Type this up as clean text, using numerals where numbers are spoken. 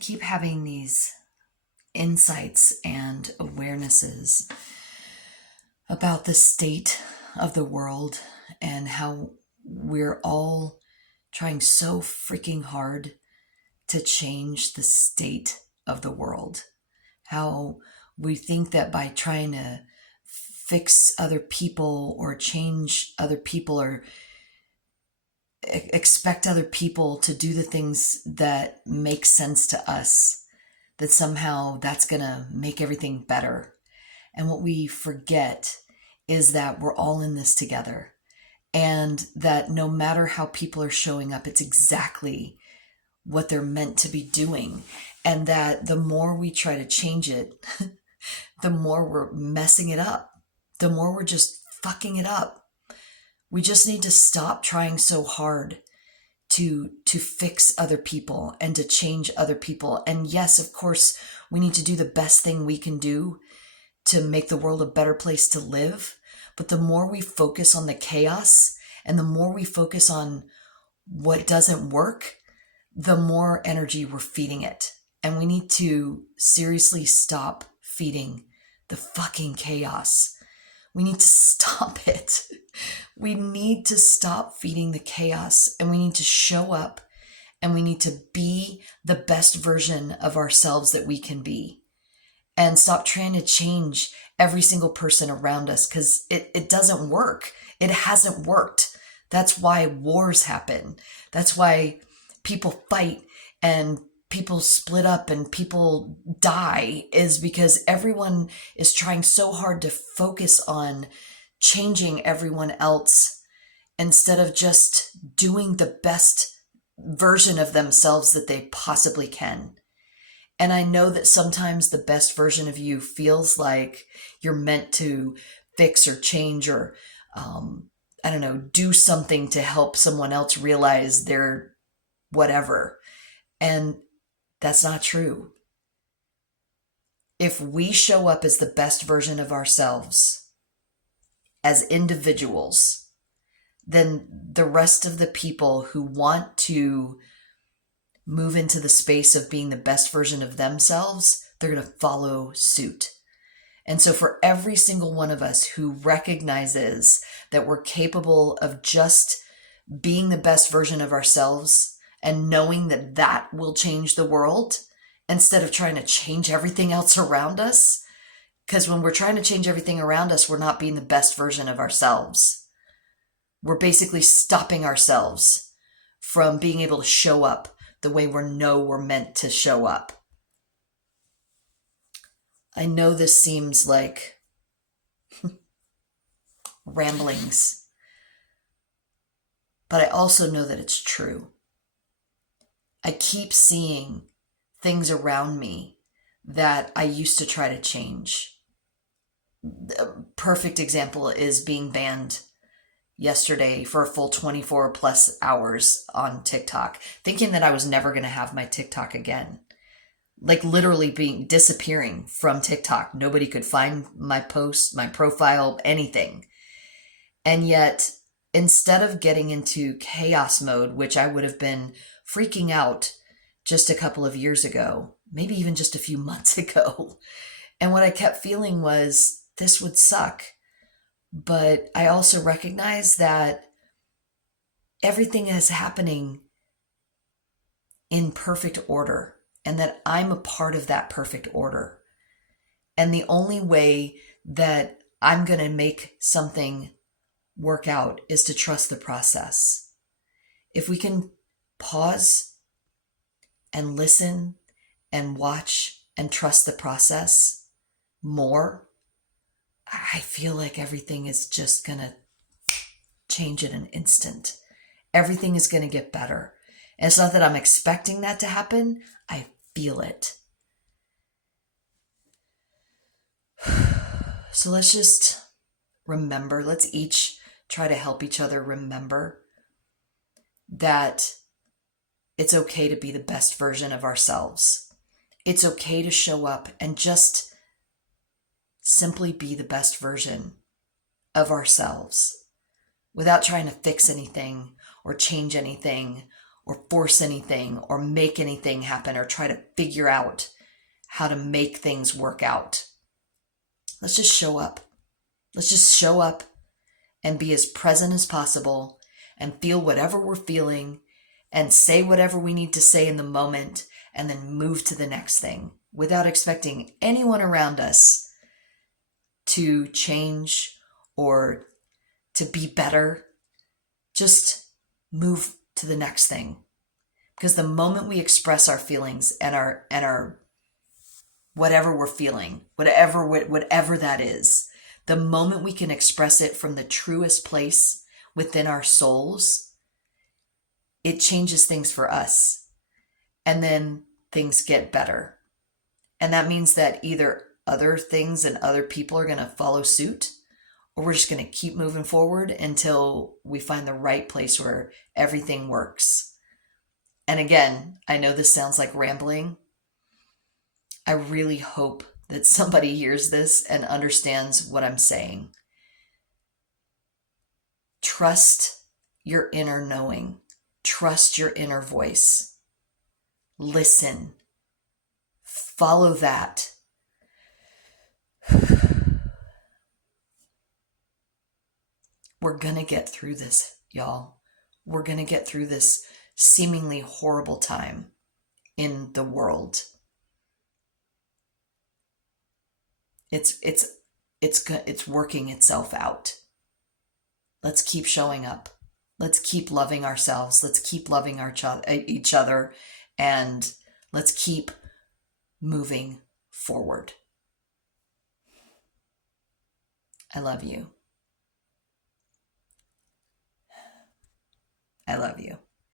keep having these insights and awarenesses about the state of the world and how we're all trying so freaking hard to change the state of the world. How we think that by trying to fix other people or change other people or expect other people to do the things that make sense to us, that somehow that's going to make everything better. And what we forget is that we're all in this together, and that no matter how people are showing up, it's exactly what they're meant to be doing. And that the more we try to change it, the more we're messing it up, the more we're just fucking it up. We just need to stop trying so hard to fix other people and to change other people. And yes, of course, we need to do the best thing we can do to make the world a better place to live. But the more we focus on the chaos and the more we focus on what doesn't work, the more energy we're feeding it. And we need to seriously stop feeding the fucking chaos. We need to stop it. We need to stop feeding the chaos, and we need to show up, and we need to be the best version of ourselves that we can be, and stop trying to change every single person around us, because it doesn't work. It hasn't worked. That's why wars happen. That's why people fight and people split up and people die, is because everyone is trying so hard to focus on changing everyone else instead of just doing the best version of themselves that they possibly can. And I know that sometimes the best version of you feels like you're meant to fix or change or, I don't know, do something to help someone else realize their whatever. And that's not true. If we show up as the best version of ourselves, as individuals, then the rest of the people who want to move into the space of being the best version of themselves, they're going to follow suit. And so for every single one of us who recognizes that we're capable of just being the best version of ourselves and knowing that that will change the world instead of trying to change everything else around us, because when we're trying to change everything around us, we're not being the best version of ourselves. We're basically stopping ourselves from being able to show up the way we're meant to show up. I know this seems like ramblings, but I also know that it's true. I keep seeing things around me that I used to try to change. A perfect example is being banned yesterday for a full 24 plus hours on TikTok, thinking that I was never going to have my TikTok again. Like literally disappearing from TikTok. Nobody could find my post, my profile, anything. And yet, instead of getting into chaos mode, which I would have been freaking out just a couple of years ago, maybe even just a few months ago, and what I kept feeling was this would suck. But I also recognize that everything is happening in perfect order and that I'm a part of that perfect order. And the only way that I'm going to make something work out is to trust the process. If we can pause and listen and watch and trust the process more, I feel like everything is just going to change in an instant. Everything is going to get better. And it's not that I'm expecting that to happen. I feel it. So let's just remember, let's each try to help each other remember that it's okay to be the best version of ourselves. It's okay to show up and just simply be the best version of ourselves without trying to fix anything or change anything or force anything or make anything happen or try to figure out how to make things work out. Let's just show up. Let's just show up and be as present as possible and feel whatever we're feeling and say whatever we need to say in the moment and then move to the next thing without expecting anyone around us to change or to be better. Just move to the next thing. Because the moment we express our feelings and our whatever we're feeling, whatever that is, the moment we can express it from the truest place within our souls, it changes things for us. And then things get better. And that means that either other things and other people are going to follow suit, or we're just going to keep moving forward until we find the right place where everything works. And again, I know this sounds like rambling. I really hope that somebody hears this and understands what I'm saying. Trust your inner knowing. Trust your inner voice. Listen. Follow that. We're going to get through this, y'all. We're going to get through this seemingly horrible time in the world. It's working itself out. Let's keep showing up. Let's keep loving ourselves. Let's keep loving each other, and let's keep moving forward. I love you. I love you.